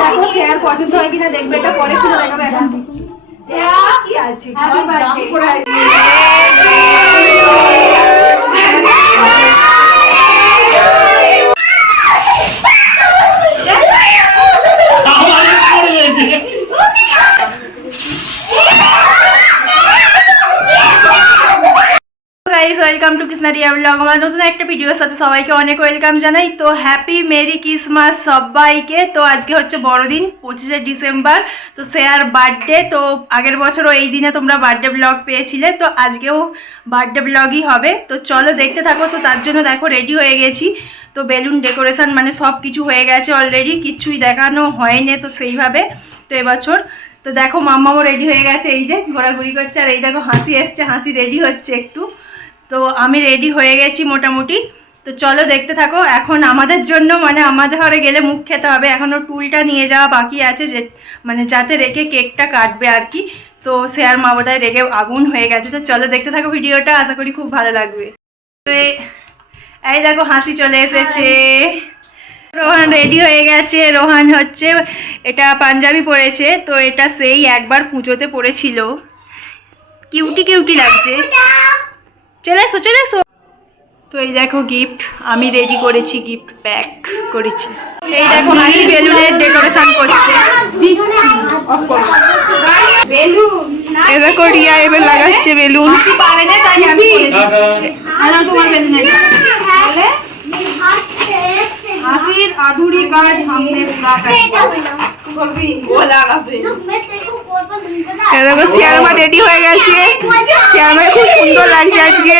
দেখো শেয়ার পছন্দ হয় কিনা দেখবে, এটা পরে কিনা দেখাবে। এখন দিচ্ছি কি আছে ওয়েলকাম টু কৃষ্ণারিয়া ব্লগ। আমার নতুন একটা ভিডিওর সাথে সবাইকে অনেক ওয়েলকাম জানাই। তো হ্যাপি মেরি ক্রিসমাস সবাইকে। তো আজকে হচ্ছে বড়দিন, 25শে ডিসেম্বর। তো শেয়ার বার্থডে। তো আগের বছরও এই দিনে তোমরা বার্থডে ব্লগ পেয়েছিলে, তো আজকেও বার্থডে ব্লগই হবে। তো চলো দেখতে থাকো। তো তার জন্য দেখো রেডি হয়ে গেছি। তো বেলুন ডেকোরেশন মানে সব কিছু হয়ে গেছে অলরেডি, কিছুই দেখানো হয়নি তো সেইভাবে। তো এবছর তো দেখো মাম্মাও রেডি হয়ে গেছে, এই যে ঘোরাঘুরি করছে। আর এই দেখো হাসি এসছে, হাসি রেডি হচ্ছে একটু। তো আমি রেডি হয়ে গেছি মোটামুটি। তো চলো দেখতে থাকো। এখন আমাদের জন্য মানে আমাদের ঘরে গেলে মুখ খেতে হবে, এখনও টুলটা নিয়ে যাওয়া বাকি আছে, যে মানে যাতে রেখে কেকটা কাটবে আর কি। তো শেয়ার মা বোধহয় রেগে আগুন হয়ে গেছে। তো চলো দেখতে থাকো ভিডিওটা, আশা করি খুব ভালো লাগবে। তো এই দেখো হাসি চলে এসেছে। রোহান রেডি হয়ে গেছে। রোহান হচ্ছে এটা পাঞ্জাবি পরেছে, তো এটা সেই একবার পুজোতে পরেছিল। কিউটি কিউটি লাগছে। চলে এসো চলে এসো। তো এই দেখো গিফট আমি রেডি করেছি, গিফট প্যাক করেছি। এই দেখো হাসি বেলুনের ডেকোরেশন করছে। এই দেখো রিয়া এবার লাগাচ্ছে বেলুন। হাসির আধুরি কাজ हमने पूरा कर दिया। वो লাগাবে। দেখো শিয়ারমা রেডি হয়ে গেছে। শিয়ারমা খুব সুন্দর লাগছে আজকে।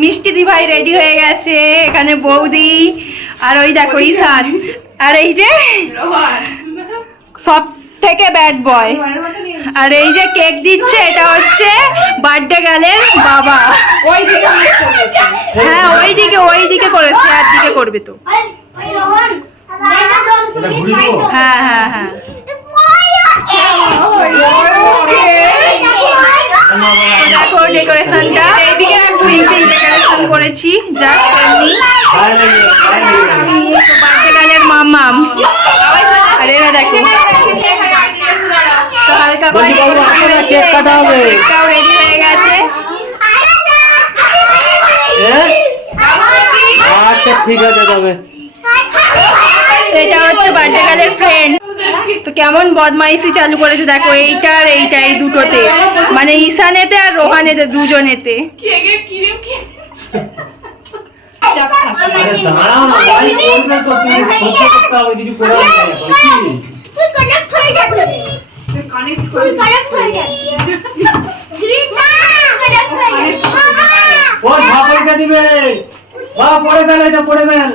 মিষ্টি দি ভাই রেডি হয়ে গেছে, এখানে বৌদি আর ওই দেখো ঈশান আর এই যে সব থেকে ব্যাড বয়। আর এই যে কেক দিচ্ছে এটা হচ্ছে বার্থডে গার্লের বাবা। হ্যাঁ ওই দিকে করে শেয়ার দিকে করবে তো। হ্যাঁ হ্যাঁ হ্যাঁ দেখো ডেকোরেশনটা এইদিকে সিম্পল ডেকোরেশন করেছি জাস্ট এমনি। বার্থডে গার্লের মাম্মাম। আর এরা দেখো তো হালকা করে কেক কাটা হবে। এটাও রেডি হয়ে গেছে। আচ্ছা ঠিক আছে তবে। এটা হচ্ছে বার্থডে গার্লের ফ্রেন্ড। তো কেমন বদমাইশি চালু করেছে দেখো, এইটা আর এইটা, এই দুটোতে মানে ঈশানেতে আর রোহানেতে দুজনেতে। দিবে পড়ে ফেলেছে, পড়ে ফেল।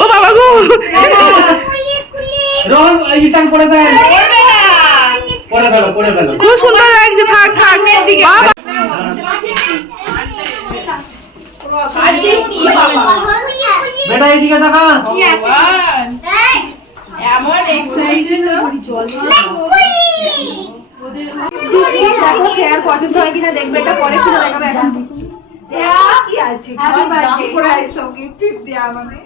ও বাবা গো রোহন ঈশান পড়ে ফেল, পড়ে ফেলো, পড়ে ফেলো। খুব সুন্দর লাগছে। থাক থাক বাবা। বেটা এইদিকে দেখা। এমন এক্সাইটেড দেখো শেয়ার পছন্দ হয় কিনা দেখবে, এটা পরে কিনা দেখাবে। এখন দিচ্ছি কি আছে করে আইসো গিফট দেয়া মানে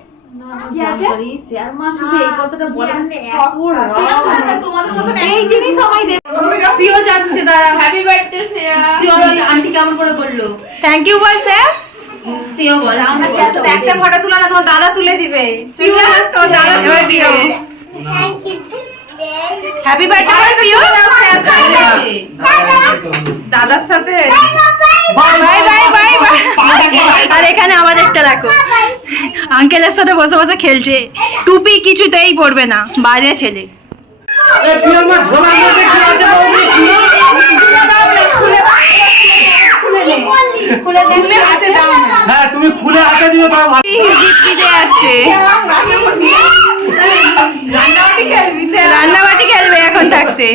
এই জিনিস সবাই দেবে। প্রিয় যাচ্ছে দাঁড়া। Happy birthday share. আন্টি কেমন করে বললো থ্যাংক ইউ বল স্যার। তুইও বল। আমরা স্যার সাথে একটা ফটো তুলে না, তোমার দাদা তুলে দিবে। ঠিক আছে তো দাদা তুলে দিও। Thank you. হ্যাপি বার্থডে প্রিয় দাদার সাথে। Bye bye bye bye. আর এখানে আমাদেরটা দেখো, আঙ্কেলের সাথে বসে বসে খেলছে। টুপি কিছুতেই পরবে না, বাইরে ছেলে। তুমি খুলে হাতে দিবে রান্নাবাটি খেলবে এখন থাকতে।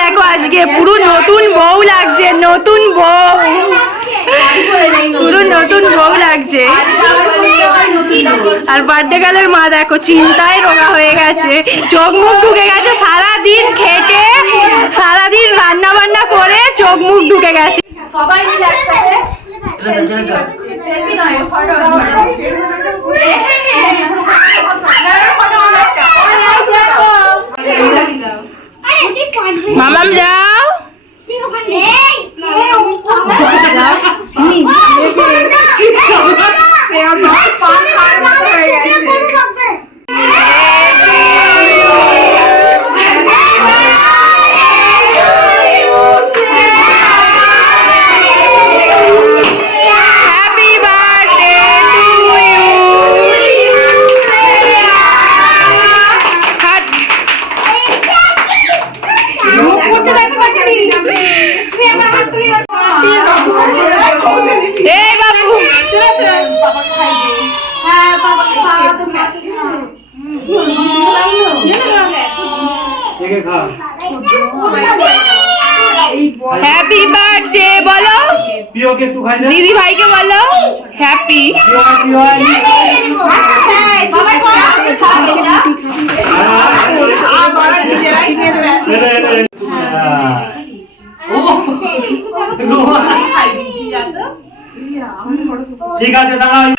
দেখো আজকে পুরো নতুন বউ লাগছে, নতুন বউ, পুরো নতুন বউ লাগছে। আর বার্থডে গার্লের মা দেখো চিন্তায় রোগা হয়ে গেছে, চোখ মুখ ঢুকে গেছে, সারাদিন খেটে সারাদিন রান্না বান্না করে চোখ মুখ ঢুকে গেছে। সবাই মিলে একসাথে সেলফি নয়, ফটো মামাম যাও। হ্যাপি বার্থডে বলো দিদি ভাইকে, বলো হ্যাপি। ঠিক আছে দাঁড়াও।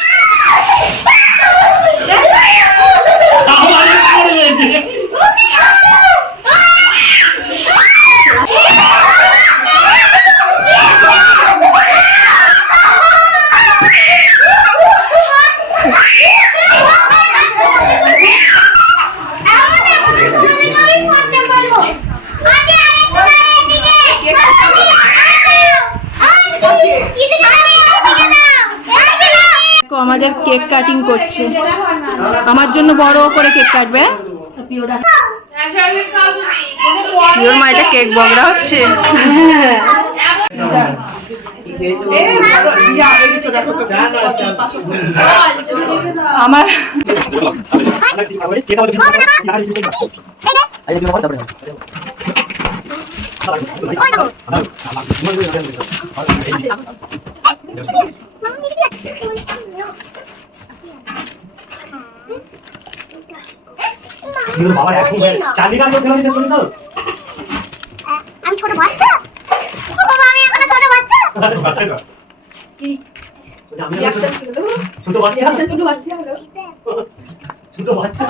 আমাদের কেক কাটিং করছে, আমার জন্য বড় করে কেক কাটবে। ওর মা এটা কেক বগড়া হচ্ছে। আমার আমি ছোট বাচ্চা, বাবা আমি এখনো ছোট বাচ্চা। ছোট বাচ্চা